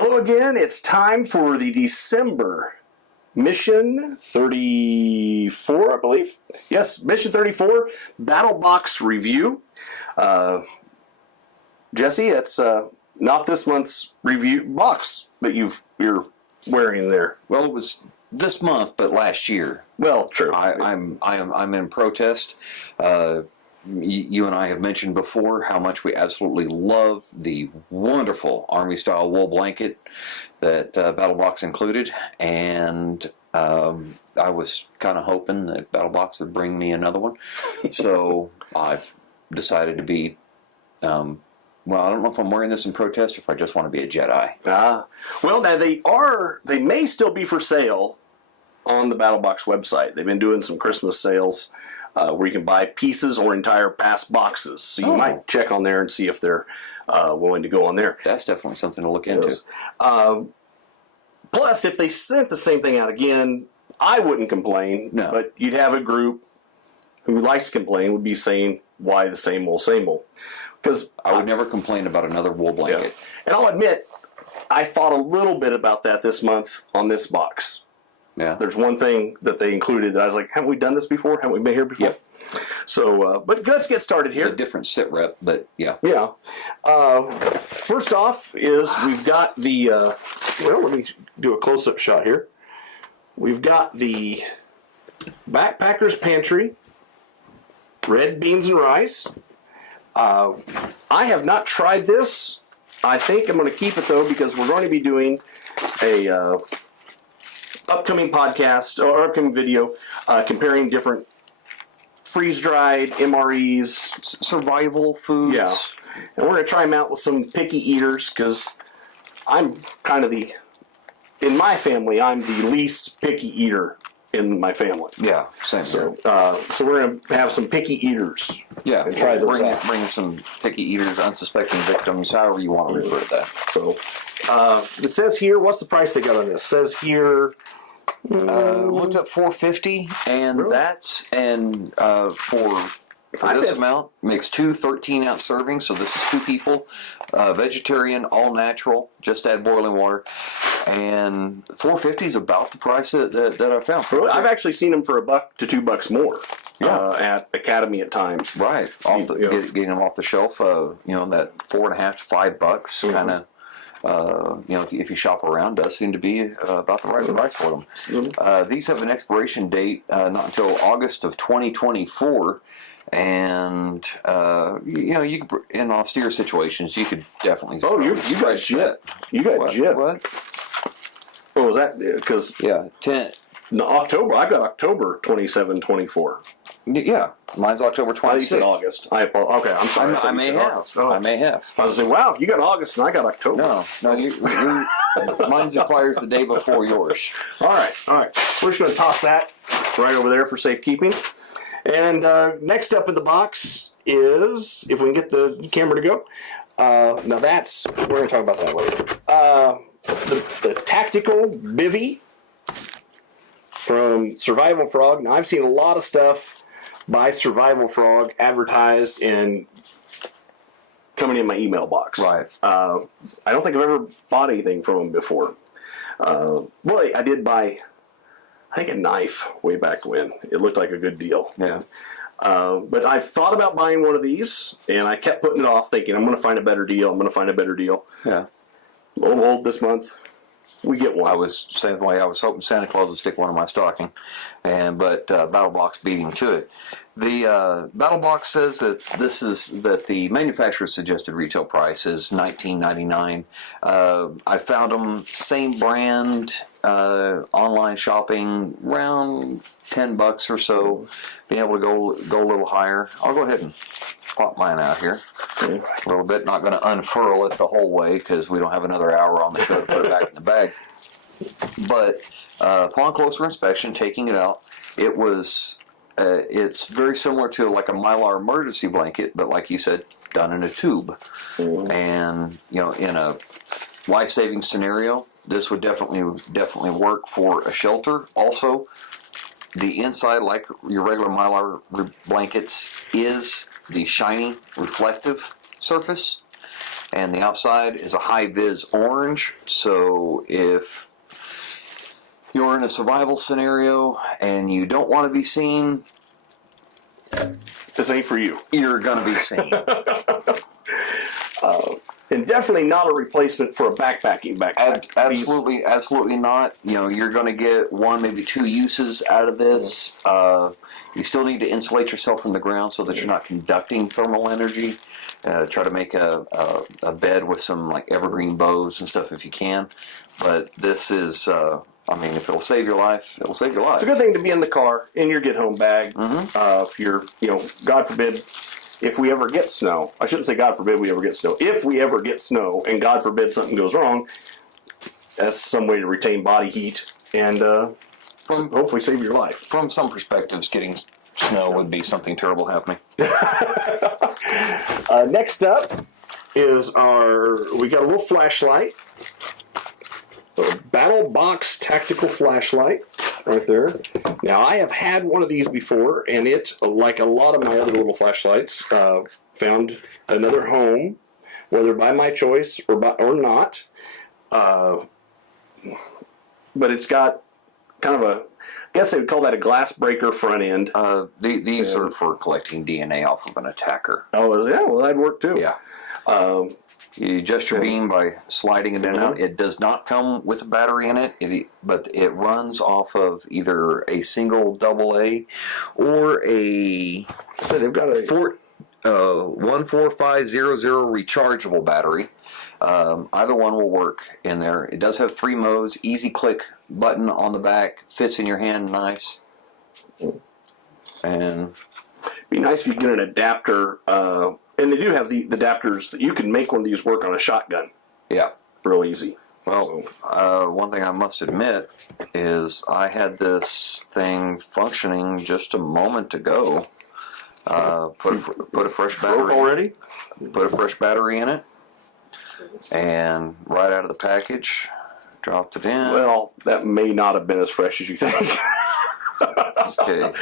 Hello again. It's time for the December Mission 34, I believe. Yes, Mission 34 Battlebox review. Jesse, it's not this month's review box that you're wearing there. Well, it was this month, but last year. Well, true. I'm in protest. You and I have mentioned before how much we absolutely love the wonderful Army-style wool blanket that Battlebox included, and I was kind of hoping that Battlebox would bring me another one. So I've decided to be, well, I don't know if I'm wearing this in protest or if I just want to be a Jedi. Well, now they may still be for sale on the Battlebox website. They've been doing some Christmas sales where you can buy pieces or entire past boxes. So you might check on there and see if they're willing to go on there. That's definitely something to look into. Plus, if they sent the same thing out again, I wouldn't complain. No. But you'd have a group who likes to complain would be saying, why the same old, same old? Because I would never complain about another wool blanket. Yeah. And I'll admit, I thought a little bit about that this month on this box. Yeah. There's one thing that they included that I was like, haven't we done this before? Haven't we been here before? Yep. So, but let's get started here. It's a different sit rep, but yeah. Yeah. First off is we've got the, well, let me do a close-up shot here. We've got the Backpacker's Pantry, red beans and rice. I have not tried this. I think I'm going to keep it, though, because we're going to be doing a upcoming podcast or upcoming video comparing different freeze-dried MREs, Survival foods. yeah, and we're going to try them out with some picky eaters because I'm kind of in my family, I'm the least picky eater in my family. Yeah, same here. So we're going to have some picky eaters. Yeah, and try those out. Bring some picky eaters, unsuspecting victims, however you want to refer to that. So it says here, what's the price they got on this? It says here, Looked up $4.50, and Really? that's for this amount makes 2 13-ounce servings. So this is 2 people, vegetarian, all natural. Just add boiling water, and $4.50 is about the price that I found. I've actually seen them for $1 to $2 more. Yeah. At Academy at times. Right, getting them off the shelf. You know, that $4.50 to $5 kind of. You know, if you shop around, does seem to be about the right price for them. These have an expiration date not until August of 2024, and you know, you could, in austere situations, you could definitely. Oh, you got Jit. You got Jit. What? What was that? Because October. I got October 27, 24. Yeah, mine's October 26th. You said August. I apologize. Okay, I'm sorry. I may have. Oh. I may have. I was saying, wow, if you got August and I got October. No, mine expires the day before yours. All right. We're just going to toss that right over there for safekeeping. And next up in the box is, if we can get the camera to go, now that's, we're going to talk about that later. The tactical bivvy from Survival Frog. Now, I've seen a lot of stuff by Survival Frog advertised and coming in my email box. Right. I don't think I've ever bought anything from them before. Well, I did buy, I think, a knife way back when. It looked like a good deal. Yeah. But I've thought about buying one of these, and I kept putting it off, thinking, I'm going to find a better deal. Yeah. Lo and behold, this month, we get one. I was same way. I was hoping Santa Claus would stick one in my stocking, but Battlebox beating to it. The Battlebox says that the manufacturer's suggested retail price is $19.99. I found them same brand online shopping around $10 or so. Being able to go a little higher. I'll go ahead and pop mine out here a little bit. Not going to unfurl it the whole way because we don't have another hour on the show to put it back in the bag. But upon closer inspection, taking it out, it was it's very similar to like a Mylar emergency blanket, but like you said, done in a tube. And you know, in a life-saving scenario, this would definitely work for a shelter. Also, the inside, like your regular Mylar blankets, is the shiny reflective surface. and the outside is a high-vis orange. So if you're in a survival scenario and you don't want to be seen, this ain't for you. you're going to be seen. And definitely not a replacement for a backpacking backpack. Absolutely not. You know, you're going to get one, maybe two uses out of this. You still need to insulate yourself from the ground so that you're not conducting thermal energy. Try to make a bed with some like evergreen boughs and stuff if you can. But this is, I mean, if it'll save your life, it'll save your life. It's a good thing to be in the car, in your get-home bag. If you're, you know, God forbid, if we ever get snow, I shouldn't say God forbid we ever get snow. If we ever get snow, and God forbid something goes wrong, that's some way to retain body heat and hopefully save your life. From some perspectives, getting snow would be something terrible happening. Next up is we got a little flashlight. A Battlbox tactical flashlight right there. Now, I have had one of these before, and it, like a lot of my other little flashlights, found another home, whether by my choice or not. But it's got kind of I guess they would call that a glass breaker front end. These are for collecting DNA off of an attacker. Oh, yeah, well, that'd work too. Yeah. You adjust your beam by sliding it in and out. It does not come with a battery in it, but it runs off of either a single AA or So they've got a 14500 rechargeable battery. Either one will work in there. It does have 3 modes. Easy click button on the back, fits in your hand nice. And be nice if you get an adapter. And they do have the adapters that you can make one of these work on a shotgun. yeah. Real easy. Well, one thing I must admit is I had this thing functioning just a moment ago. Put a fresh battery already? Put a fresh battery in it, and right out of the package, dropped it in. Well, that may not have been as fresh as you think. Okay,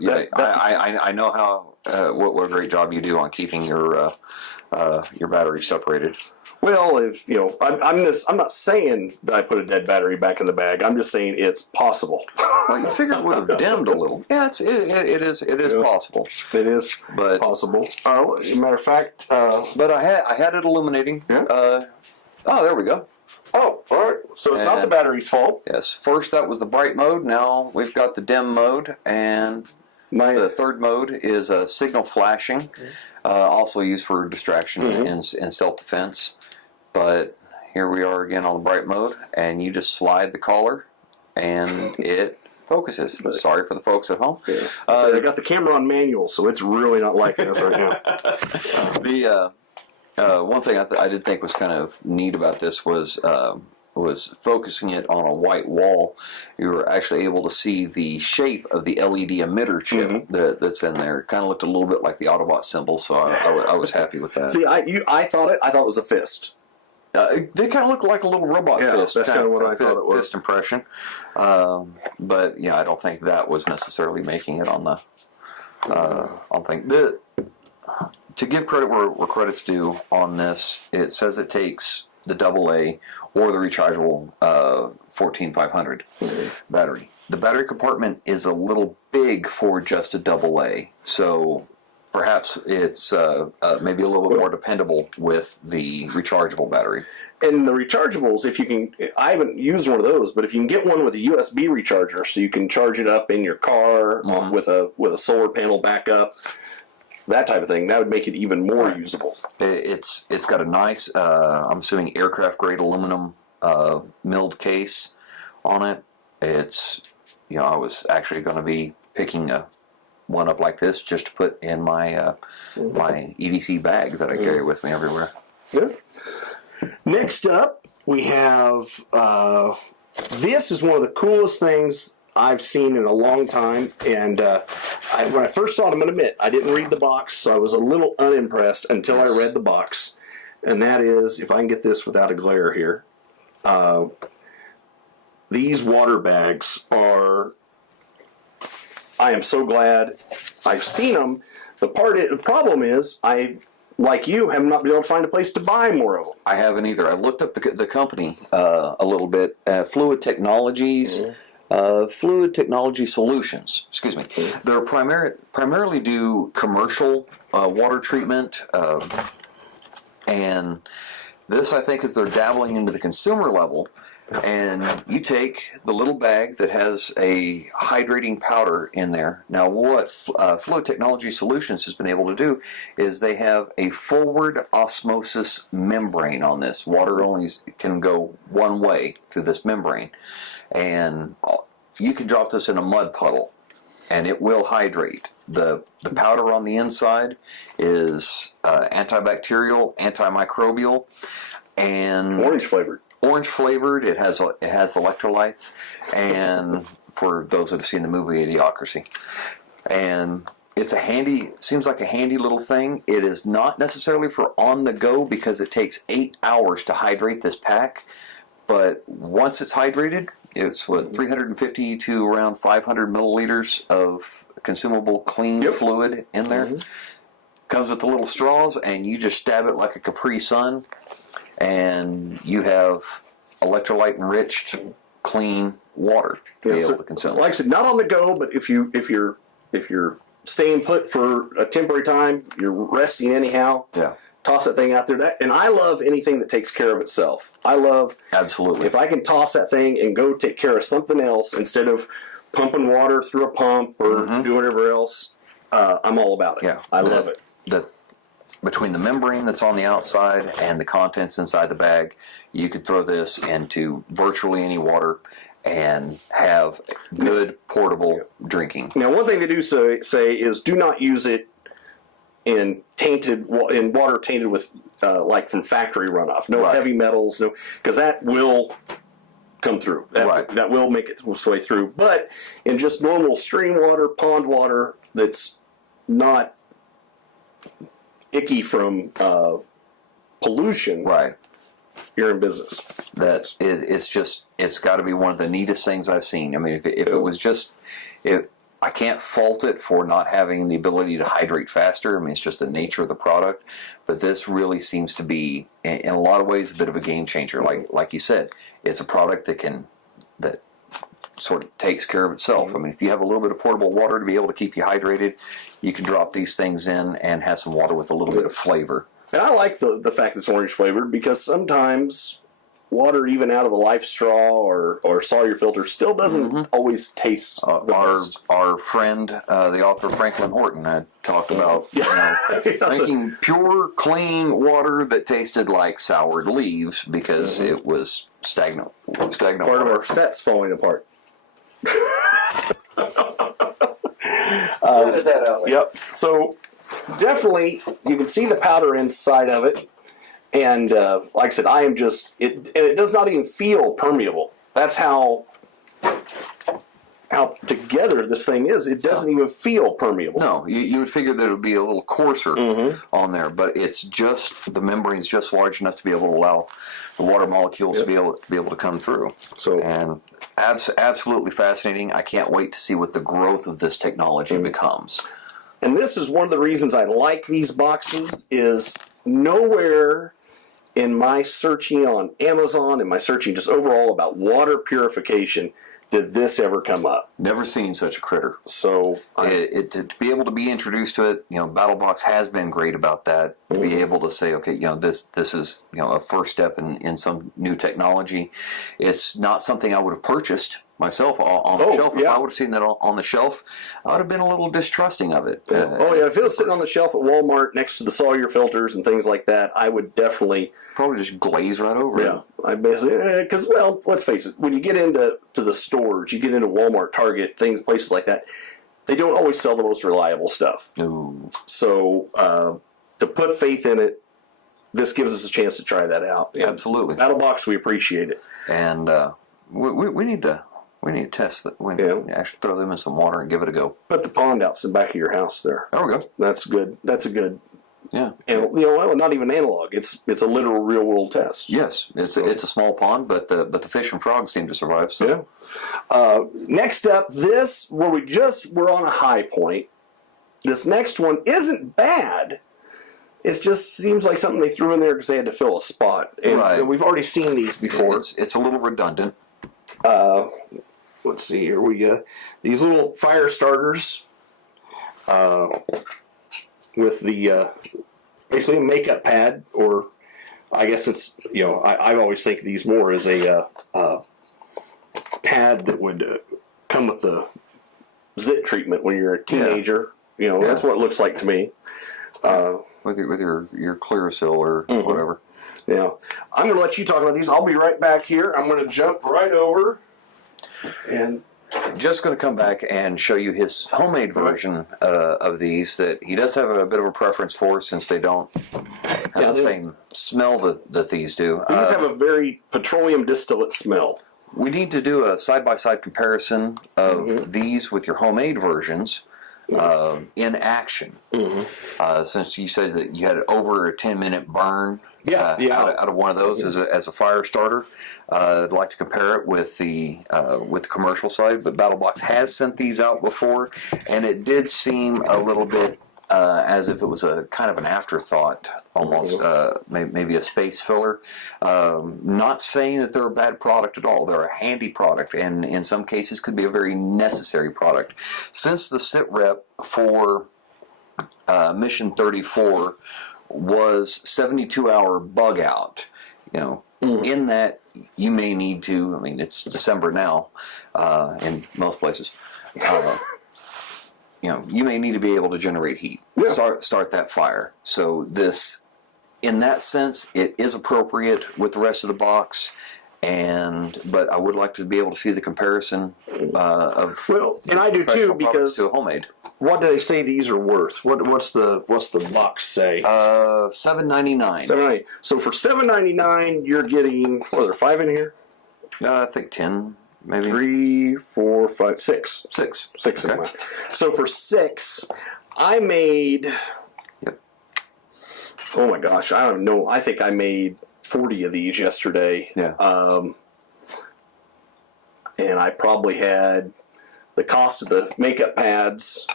yeah, I know how what a great job you do on keeping your battery separated. Well, if you know, I'm not saying that I put a dead battery back in the bag. I'm just saying it's possible. Well, you figure it would have dimmed a little. Yeah, it is possible. It is possible. Matter of fact, but I had it illuminating. Yeah. Oh, there we go. Oh, all right. So it's not the battery's fault. Yes. First, that was the bright mode. Now we've got the dim mode, and the third mode is signal flashing, also used for distraction and self-defense. But here we are again on the bright mode, and you just slide the collar, and it focuses. Sorry for the folks at home. Yeah. So they got the camera on manual, so it's really not liking us right now. One thing I did think was kind of neat about this was focusing it on a white wall. You were actually able to see the shape of the LED emitter chip that's in there. It kind of looked a little bit like the Autobot symbol, so I was happy with that. See, I thought it was a fist. They kind of look like a little robot fist. That's kind of what I thought it was. Fist impression. But yeah, I don't think that was necessarily making it on the thing. To give credit where credit's due on this, it says it takes the AA or the rechargeable 14500 battery. The battery compartment is a little big for just a AA, so perhaps it's maybe a little bit more dependable with the rechargeable battery. And the rechargeables, if you can, I haven't used one of those, but if you can get one with a USB recharger, so you can charge it up in your car with a solar panel backup. That type of thing, that would make it even more usable. It's got a nice, I'm assuming aircraft grade aluminum milled case on it. It's, I was actually going to be picking one up like this just to put in my my EDC bag that I carry with me everywhere. Yeah. Next up, we have this is one of the coolest things I've seen in a long time, and when I first saw it, I'm going to admit, I didn't read the box, so I was a little unimpressed until I read the box, and that is, if I can get this without a glare here, these water bags are, I am so glad I've seen them. The problem is, like you, have not been able to find a place to buy more of them. I haven't either. I looked up the company a little bit. Fluid Technologies, Fluid Technology Solutions. Excuse me. They're primarily do commercial water treatment, and this I think is they're dabbling into the consumer level. And you take the little bag that has a hydrating powder in there. Now, what Fluid Technology Solutions has been able to do is they have a forward osmosis membrane on this. Water only can go one way through this membrane. And you can drop this in a mud puddle, and it will hydrate. The powder on the inside is antibacterial, antimicrobial, and Orange flavored. Orange flavored. It has electrolytes, and for those that have seen the movie Idiocracy, and it's seems like a handy little thing. It is not necessarily for on the go because it takes 8 hours to hydrate this pack, but once it's hydrated, it's 350 to around 500 milliliters of consumable clean fluid in there. Comes with the little straws, and you just stab it like a Capri Sun, and you have electrolyte-enriched, clean water to be able to consume. Like I said, not on the go, but if you're staying put for a temporary time, you're resting anyhow. Yeah. Toss that thing out there. And I love anything that takes care of itself. I love Absolutely. if I can toss that thing and go take care of something else instead of pumping water through a pump or doing whatever else. I'm all about it. Yeah. I love it. Between the membrane that's on the outside and the contents inside the bag, you could throw this into virtually any water and have good portable drinking. Now, one thing they do say is do not use it in water tainted with like from factory runoff. No heavy metals, no, because that will come through. That will make its way through. But in just normal stream water, pond water, that's not icky from pollution, Right. you're in business. It's got to be one of the neatest things I've seen. I mean, if it was just, I can't fault it for not having the ability to hydrate faster. I mean, it's just the nature of the product. But this really seems to be, in a lot of ways, a bit of a game changer. Like you said, it's a product that sort of takes care of itself. I mean, if you have a little bit of portable water to be able to keep you hydrated, you can drop these things in and have some water with a little bit of flavor. And I like the fact that it's orange flavored because sometimes water, even out of a Life straw or Sawyer filter, still doesn't always taste the best. Our friend, the author Franklin Horton, talked about drinking pure, clean water that tasted like soured leaves because it was stagnant. Part of our set's falling apart. Yep. So definitely, you can see the powder inside of it, and like I said, I am just and it does not even feel permeable. That's how together this thing is. It doesn't even feel permeable. No, you would figure that it would be a little coarser on there, but it's just the membrane's just large enough to be able to allow the water molecules to be able to come through. So and absolutely fascinating. I can't wait to see what the growth of this technology becomes. And this is one of the reasons I like these boxes. Is nowhere in my searching on Amazon and my searching just overall about water purification did this ever come up. Never seen such a critter. So to be able to be introduced to it, Battlebox has been great about that. To be able to say, okay, this is a first step in some new technology. It's not something I would have purchased myself on the shelf. If I would have seen that on the shelf, I would have been a little distrusting of it. If it was sitting on the shelf at Walmart next to the Sawyer filters and things like that, I would definitely probably just glaze right over it. Yeah, I basically because let's face it, when you get into the stores, you get into Walmart, Target, places like that, they don't always sell the most reliable stuff. Ooh. So to put faith in it, this gives us a chance to try that out. Yeah, absolutely. Battlebox, we appreciate it, and we need to. We need to test that. We actually throw them in some water and give it a go. Put the pond out in the back of your house there. There we go. That's good. That's a good. Yeah. And not even analog. It's a literal real world test. Yes, it's a small pond, but the fish and frogs seem to survive. So. Yeah. Next up, we're on a high point. This next one isn't bad, it just seems like something they threw in there because they had to fill a spot. And, Right. and we've already seen these before. It's a little redundant. Let's see here. We got these little fire starters with the basically a makeup pad, or I guess it's, I always think of these more as a pad that would come with the zit treatment when you're a teenager. That's what it looks like to me. With your Clearasil or whatever. Yeah. I'm going to let you talk about these. I'll be right back here. I'm going to jump right over and Just going to come back and show you his homemade version of these that he does have a bit of a preference for, since they don't have the same smell that these do. These have a very petroleum distillate smell. We need to do a side-by-side comparison of these with your homemade versions in action. Since you said that you had over a 10-minute burn out of one of those as a fire starter, I'd like to compare it with the commercial side. But BattleBox has sent these out before, and it did seem a little bit as if it was a kind of an afterthought, almost maybe a space filler. Not saying that they're a bad product at all. They're a handy product, and in some cases could be a very necessary product. Since the sit rep for Mission 34 was 72-hour bug out, in that you may need to, I mean, it's December now in most places, you may need to be able to generate heat, start that fire. So this, in that sense, it is appropriate with the rest of the box. But I would like to be able to see the comparison of and I do too, because to a homemade. What do they say these are worth? What's the box say? $7.99. $7.99. So for $7.99, you're getting, what are there, 5 in here? I think 10, maybe 3, 4, 5, 6. 6. 6 Okay. in mine. So for 6, I made. Yep. Oh my gosh, I don't know. I think I made 40 of these yesterday. Yeah. And I probably had the cost of the makeup pads,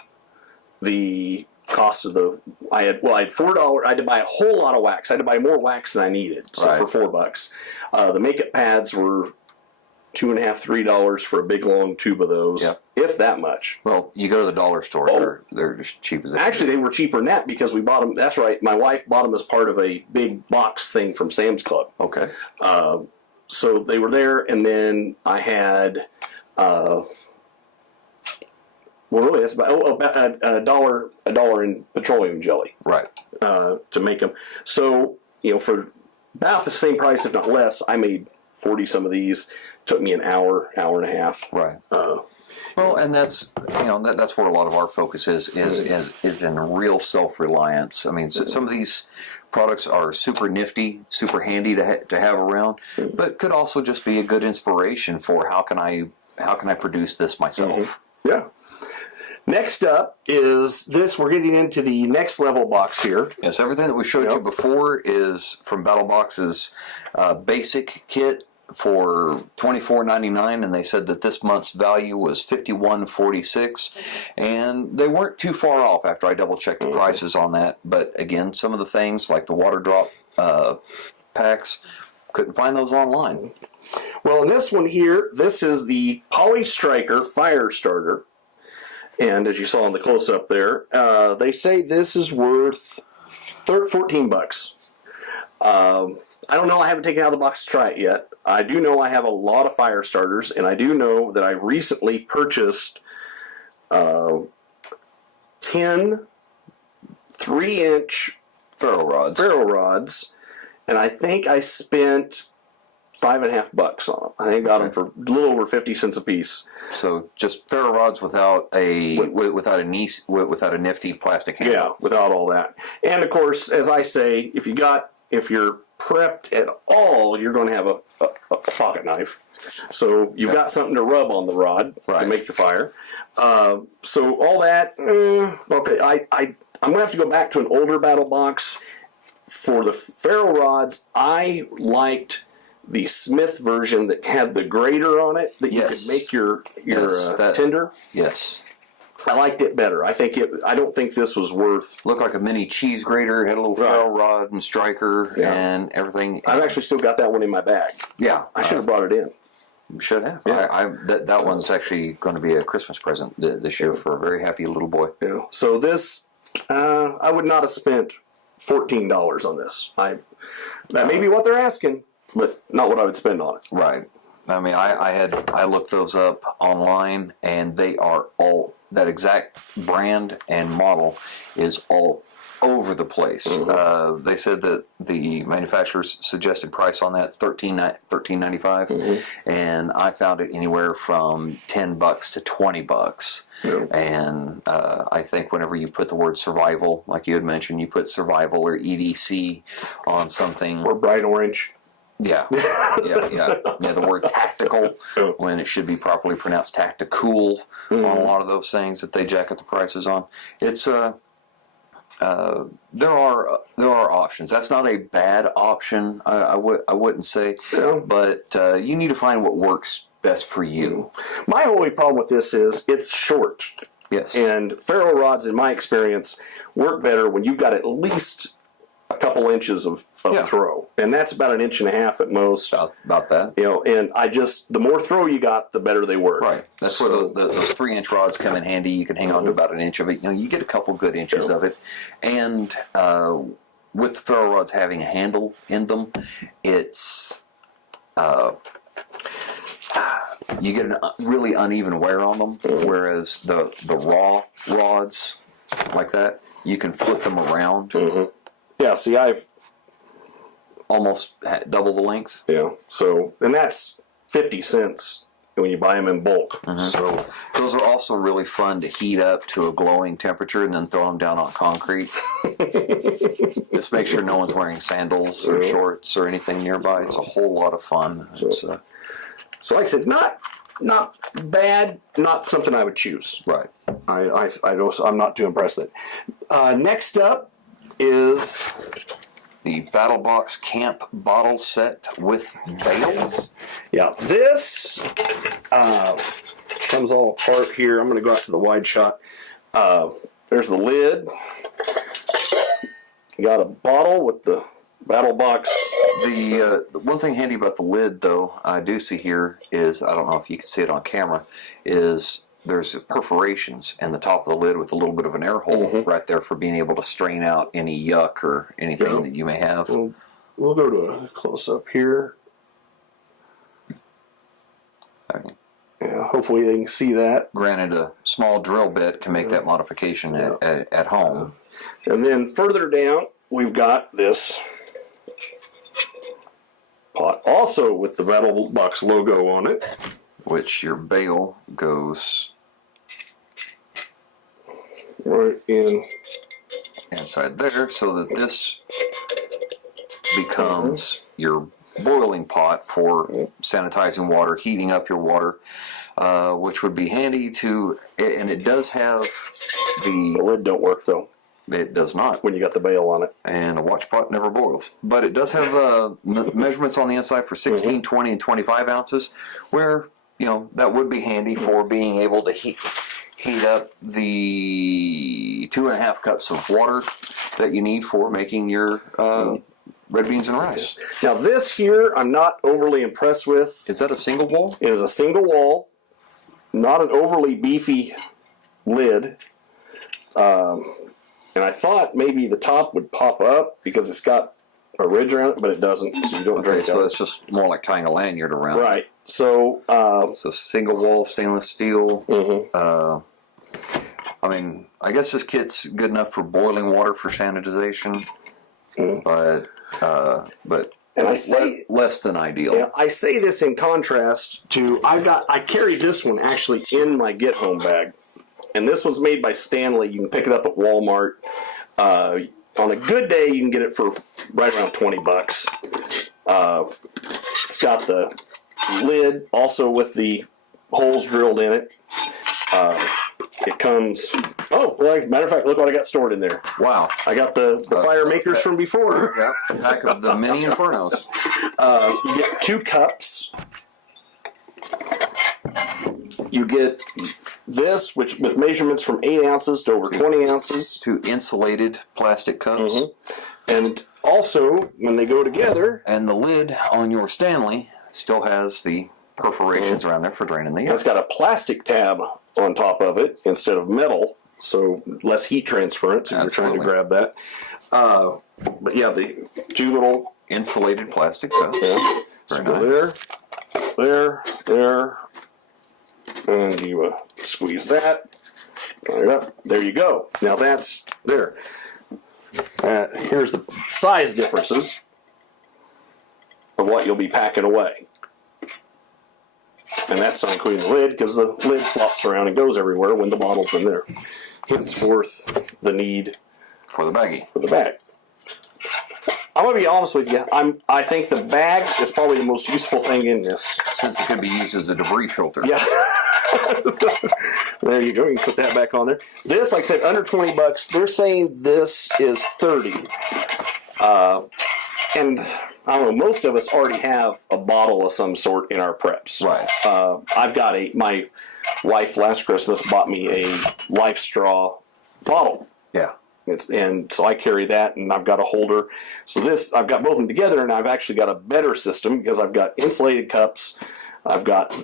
the cost of I had $4. I had to buy a whole lot of wax. I had to buy more wax than I needed. So for $4, the makeup pads were $2.50, $3 for a big long tube of those, if that much. Well, you go to the dollar store; they're just cheap as that. Actually, they were cheaper than that because we bought them. That's right. My wife bought them as part of a big box thing from Sam's Club. Okay. So they were there, and then I had. Well, really, that's about a dollar in petroleum jelly, Right. to make them. So for about the same price, if not less, I made 40 some of these. Took me an hour and a half. Right. Well, and that's that's where a lot of our focus is in real self-reliance. I mean, some of these products are super nifty, super handy to have around, but could also just be a good inspiration for how can I produce this myself. Yeah. Next up is this. We're getting into the next level box here. Yes, everything that we showed you before is from BattleBox's basic kit for $24.99, and they said that this month's value was $51.46, and they weren't too far off after I double checked the prices on that. But again, some of the things like the water drop packs, couldn't find those online. Well, in this one here, this is the Poly Striker Fire Starter. And as you saw in the close-up there, they say this is worth $14. I don't know. I haven't taken it out of the box to try it yet. I do know I have a lot of fire starters, and I do know that I recently purchased 10 3-inch ferro rods, and I think I spent $5.50 on them. I think I got them for a little over 50 cents a piece. So just ferro rods without a nifty plastic handle. Yeah, without all that. And of course, as I say, if you're prepped at all, you're going to have a pocket knife. So you've got something to rub on the rod to make the fire. So all that, okay, I'm going to have to go back to an older battle box. For the ferro rods, I liked the Smith version that had the grater on it that you could make your tinder. Yes. I liked it better. I don't think this was worth. Looked like a mini cheese grater. Had a little ferrule rod and striker and everything. I've actually still got that one in my bag. Yeah, I should have brought it in. Should have. Yeah. That one's actually going to be a Christmas present this year for a very happy little boy. Yeah. So this, I would not have spent $14 on this. That may be what they're asking, but not what I would spend on it. Right. I mean, I looked those up online, and they are all, that exact brand and model is all over the place. They said that the manufacturer's suggested price on that is $13.95, and I found it anywhere from $10 to $20. Yeah. And I think whenever you put the word survival, like you had mentioned, you put survival or EDC on something, or bright orange. Yeah. The word tactical when it should be properly pronounced tactical on a lot of those things that they jacket the prices on. It's there are options. That's not a bad option. I wouldn't say, but you need to find what works best for you. My only problem with this is it's short. Yes. And ferrule rods, in my experience, work better when you've got at least a couple inches of throw, and that's about 1.5 inches at most. About that, And the more throw you got, the better they work. Right. That's where those 3-inch rods come in handy. You can hang on to about 1 inch of it. You get a couple good inches of it, and with the ferrule rods having a handle in them, it's you get a really uneven wear on them. Whereas the raw rods like that, you can flip them around. Yeah, see, I've almost double the length. Yeah, so, and that's 50 cents when you buy them in bulk. So those are also really fun to heat up to a glowing temperature and then throw them down on concrete. Just make sure no one's wearing sandals or shorts or anything nearby. It's a whole lot of fun. So like I said, not bad, not something I would choose. Right. I'm not too impressed with it. Next up is the Battlebox Camp bottle set with bales. Yeah, this comes all apart here. I'm going to go out to the wide shot. There's the lid. You got a bottle with the Battlebox. The one thing handy about the lid, though, I do see here is, I don't know if you can see it on camera, is there's perforations in the top of the lid with a little bit of an air hole right there for being able to strain out any yuck or anything that you may have. We'll go to a close-up here. Yeah, hopefully they can see that. Granted, a small drill bit can make that modification at home. And then further down, we've got this pot, also with the Battlebox logo on it. Which your bale goes right inside there, so that this becomes your boiling pot for sanitizing water, heating up your water, which would be handy to, and it does have the lid don't work though. It does not. When you got the bale on it. And a watch pot never boils. But it does have measurements on the inside for 16, 20, and 25 ounces, where, that would be handy for being able to heat up the 2.5 cups of water that you need for making your red beans and rice. Now this here, I'm not overly impressed with. Is that a single wall? It is a single wall, not an overly beefy lid. And I thought maybe the top would pop up because it's got a ridge around it, but it doesn't, so you don't drink so out. it's just more like tying a lanyard around. Right. So, it's a single wall stainless steel. I mean, I guess this kit's good enough for boiling water for sanitization, but and I say less than ideal. Yeah, I say this in contrast to I carry this one actually in my get home bag. And this one's made by Stanley. You can pick it up at Walmart. On a good day, you can get it for right around $20. It's got the lid, also with the holes drilled in it. It comes. Oh, well, matter of fact, look what I got stored in there. Wow! I got the fire makers from before. Yeah, pack of the mini infernos. You get 2 cups. You get this, which with measurements from 8 ounces to over 20 ounces. 2 insulated plastic cups. And also, when they go together... And the lid on your Stanley still has the perforations around there for draining the air. It's got a plastic tab on top of it instead of metal, so less heat transference if you're trying to grab that. But yeah, the 2 little... insulated plastic cups. Yeah. Very So nice. there, and you squeeze that. There you go. Now that's there. Here's the size differences of what you'll be packing away. And that's not including the lid, because the lid flops around and goes everywhere when the bottle's in there. Henceforth, the need For the baggie. for the bag. I'm gonna be honest with you. I think the bag is probably the most useful thing in this. Since it could be used as a debris filter. Yeah. There you go. You can put that back on there. This, like I said, under $20. They're saying this is 30. And I don't know. Most of us already have a bottle of some sort in our preps. Right. I've got my wife last Christmas bought me a Life Straw bottle. Yeah. And so I carry that, and I've got a holder. So this, I've got both of them together, and I've actually got a better system because I've got insulated cups, I've got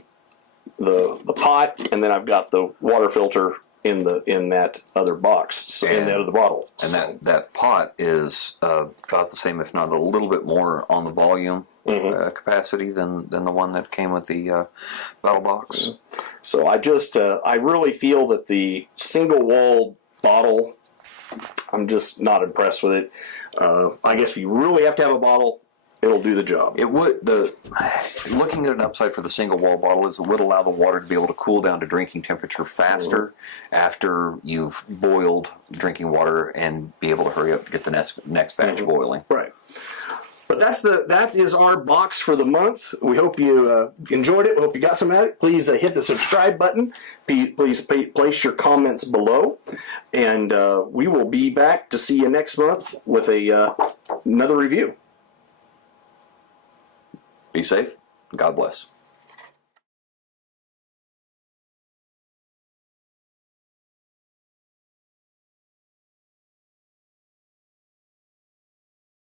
the pot, and then I've got the water filter in that other box, so in that other bottle. And that pot is about the same, if not a little bit more, on the volume capacity than the one that came with the Battlbox. So I really feel that the single walled bottle, I'm just not impressed with it. I guess if you really have to have a bottle, it'll do the job. It would. Looking at an upside for the single wall bottle is it would allow the water to be able to cool down to drinking temperature faster after you've boiled drinking water and be able to hurry up to get the next batch boiling. Right. But that is our box for the month. We hope you enjoyed it. We hope you got some out of it. Please hit the subscribe button. Please place your comments below. And we will be back to see you next month with another review. Be safe. God bless.